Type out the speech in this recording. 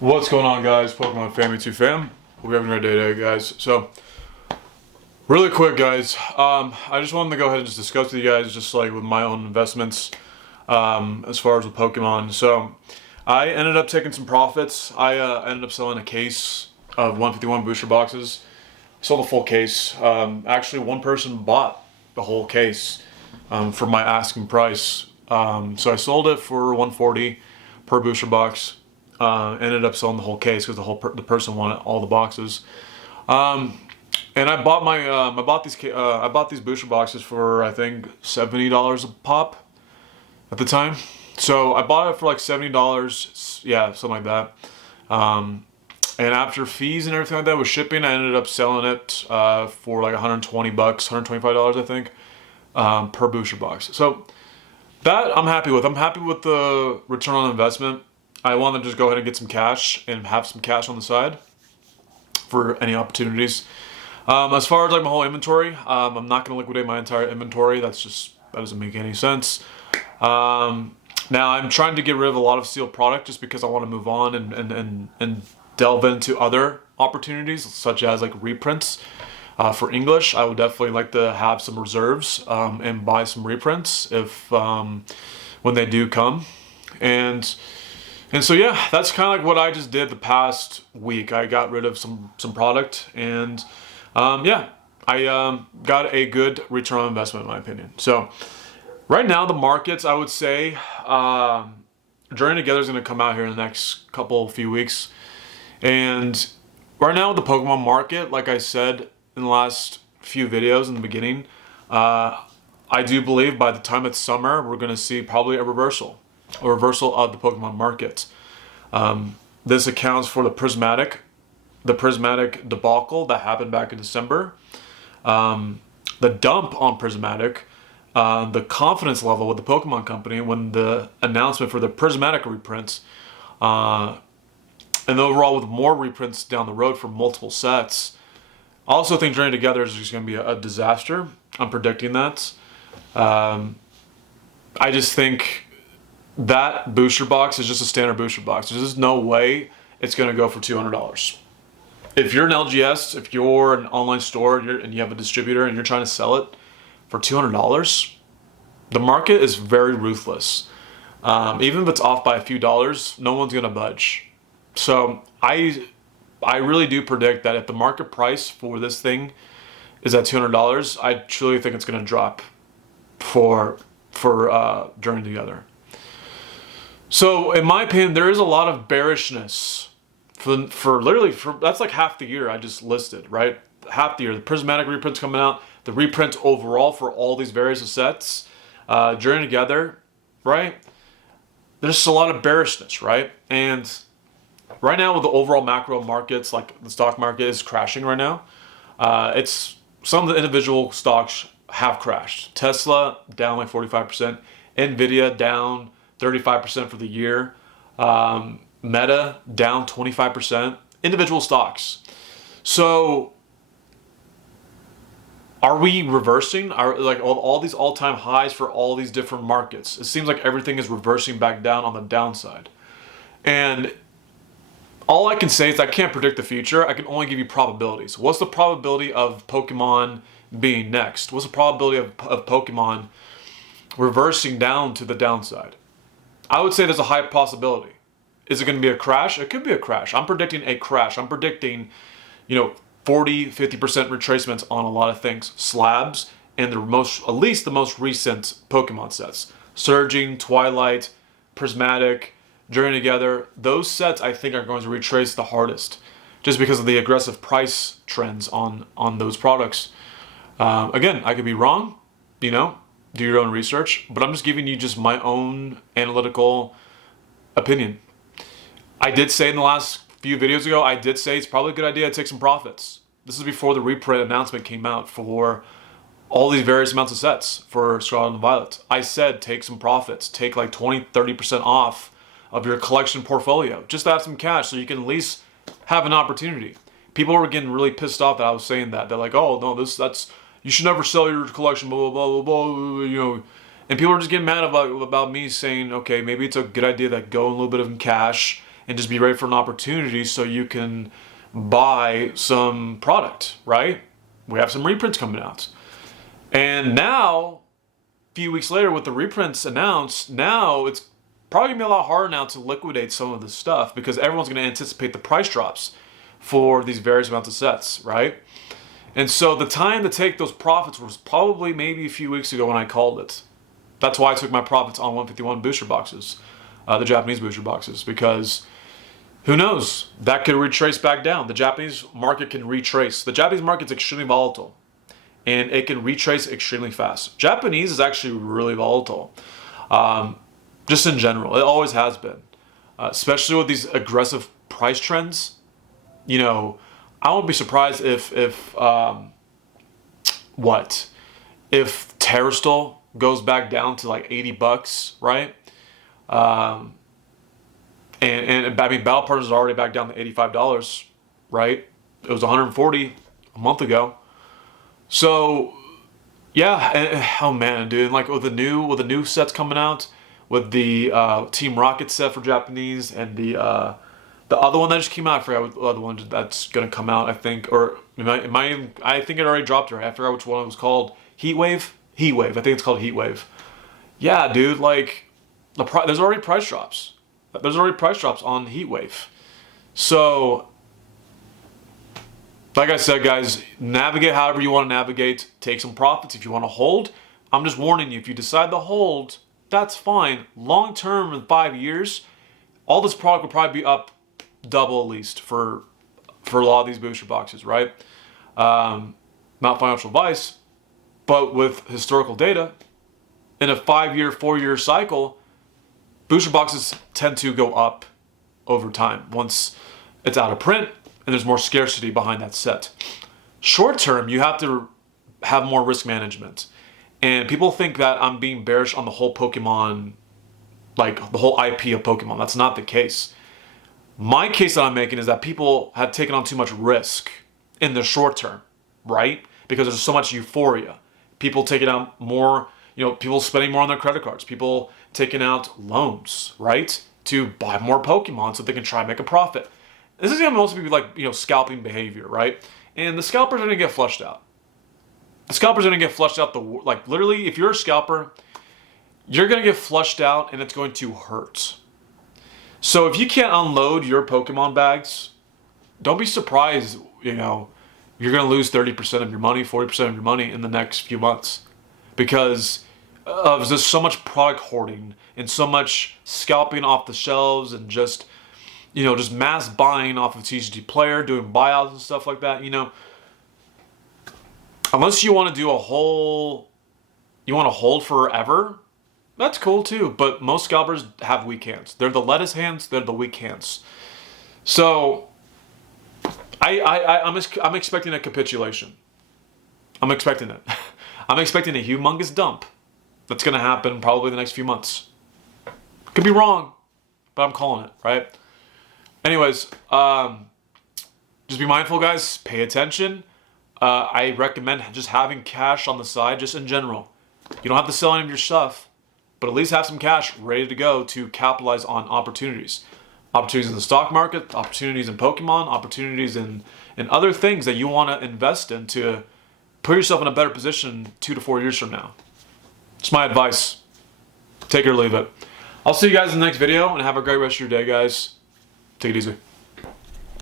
What's going on, guys? Pokemon Family 2 fam. Hope you're having a great day today, guys. So, really quick, guys. I just wanted to go ahead and just discuss with you guys, just like with my own investments, as far as with Pokemon. So, I ended up taking some profits. I ended up selling a case of 151 booster boxes. Sold a full case. Actually, one person bought the whole case for my asking price. So I sold it for 140 per booster box. Ended up selling the whole case because the person wanted all the boxes. And I bought I bought these booster boxes for I think $70 a pop at the time. So I bought it for like $70, yeah, something like that. And after fees and everything like that with shipping, I ended up selling it for like 120 bucks, $125 I think, per booster box. So that I'm happy with. I'm happy with the return on investment. I want to just go ahead and get some cash and have some cash on the side for any opportunities. As far as like my whole inventory, I'm not going to liquidate my entire inventory. That doesn't make any sense. Now I'm trying to get rid of a lot of sealed product just because I want to move on and delve into other opportunities such as like reprints. For English, I would definitely like to have some reserves and buy some reprints if when they do come. And so yeah, that's kind of like what I just did the past week. I got rid of some product, and yeah, I got a good return on investment in my opinion. So right now the markets, I would say, Journey Together is going to come out here in the next few weeks, and right now with the Pokemon market, like I said in the last few videos in the beginning, I do believe by the time it's summer, we're going to see probably a reversal of the Pokemon market. This accounts for the prismatic debacle that happened back in December, the dump on prismatic, the confidence level with the Pokemon Company when the announcement for the prismatic reprints, and overall with more reprints down the road for multiple sets. I also think Journey Together is just going to be a disaster. I'm predicting that. I just think that booster box is just a standard booster box. There's just no way it's going to go for $200. If you're an LGS, if you're an online store and you have a distributor and you're trying to sell it for $200, the market is very ruthless. Even if it's off by a few dollars, no one's going to budge. So I really do predict that if the market price for this thing is at $200, I truly think it's going to drop for Journey Together. So, in my opinion, there is a lot of bearishness for that's like half the year I just listed, right? Half the year, the prismatic reprints coming out, the reprints overall for all these various sets, Journey Together, right? There's just a lot of bearishness, right? And right now with the overall macro markets, like the stock market is crashing right now. It's some of the individual stocks have crashed. Tesla down like 45%, Nvidia down 35% for the year. Meta down 25%. Individual stocks. So, are we reversing? Are like all these all-time highs for all these different markets? It seems like everything is reversing back down on the downside. And all I can say is I can't predict the future. I can only give you probabilities. What's the probability of Pokemon being next? What's the probability of Pokemon reversing down to the downside? I would say there's a high possibility. Is it going to be a crash? It could be a crash. I'm predicting a crash. I'm predicting, 40, 50% retracements on a lot of things. Slabs and at least the most recent Pokemon sets. Surging, Twilight, Prismatic, Journey Together. Those sets I think are going to retrace the hardest just because of the aggressive price trends on those products. Again, I could be wrong, do your own research, but I'm just giving you just my own analytical opinion. I did say in the last few videos ago, I did say it's probably a good idea to take some profits. This is before the reprint announcement came out for all these various amounts of sets for Scarlet and Violet. I said take some profits, take like 20-30% off of your collection portfolio, just to have some cash so you can at least have an opportunity. People were getting really pissed off that I was saying that. They're like, oh no, that's you should never sell your collection, blah, blah, blah, blah, blah, And people are just getting mad about me saying, okay, maybe it's a good idea to go in a little bit of cash and just be ready for an opportunity so you can buy some product, right? We have some reprints coming out. And now, a few weeks later with the reprints announced, now it's probably going to be a lot harder now to liquidate some of this stuff because everyone's going to anticipate the price drops for these various amounts of sets, right? And so the time to take those profits was probably maybe a few weeks ago when I called it. That's why I took my profits on 151 booster boxes, the Japanese booster boxes, because who knows? That could retrace back down. The Japanese market can retrace. The Japanese market's extremely volatile, and it can retrace extremely fast. Japanese is actually really volatile, just in general. It always has been, especially with these aggressive price trends. You know, I won't be surprised if Terrastal goes back down to like $80, right? And I mean, Battle Partners is already back down to $85, right? It was $140 a month ago. So yeah, oh man, dude, like with the new sets coming out, with the Team Rocket set for Japanese and the other one that just came out, I forgot what the other one that's gonna come out, I think, or I think it already dropped already. I forgot which one it was called. Heatwave. I think it's called Heatwave. Yeah, dude, like there's already price drops. There's already price drops on Heatwave. So, like I said, guys, navigate however you want to navigate. Take some profits if you want to hold. I'm just warning you, if you decide to hold, that's fine. Long term, in 5 years, all this product will probably be up double at least for a lot of these booster boxes, right? Not financial advice, but with historical data, in a 5-year, 4-year cycle, booster boxes tend to go up over time once it's out of print and there's more scarcity behind that set. Short term, you have to have more risk management. And people think that I'm being bearish on the whole Pokemon, like the whole IP of Pokemon. That's not the case. My case that I'm making is that people have taken on too much risk in the short term, right? Because there's so much euphoria. People taking out more, people spending more on their credit cards. People taking out loans, right? To buy more Pokemon so they can try and make a profit. This is going to mostly be like, scalping behavior, right? And the scalpers are going to get flushed out. The scalpers are going to get flushed out. Literally, if you're a scalper, you're going to get flushed out and it's going to hurt. So if you can't unload your Pokemon bags, don't be surprised, you're going to lose 30% of your money, 40% of your money in the next few months. Because there's so much product hoarding and so much scalping off the shelves and just mass buying off of TCG Player, doing buyouts and stuff like that, Unless you want to do you want to hold forever, that's cool too. But most scalpers have weak hands. They're the lettuce hands, they're the weak hands. So I'm expecting a capitulation. I'm expecting it. I'm expecting a humongous dump that's going to happen probably the next few months. Could be wrong, but I'm calling it, right? Anyways, just be mindful, guys. Pay attention. I recommend just having cash on the side, just in general. You don't have to sell any of your stuff, but at least have some cash ready to go to capitalize on opportunities. Opportunities in the stock market, opportunities in Pokemon, opportunities in other things that you want to invest in to put yourself in a better position 2 to 4 years from now. It's my advice. Take it or leave it. I'll see you guys in the next video and have a great rest of your day, guys. Take it easy.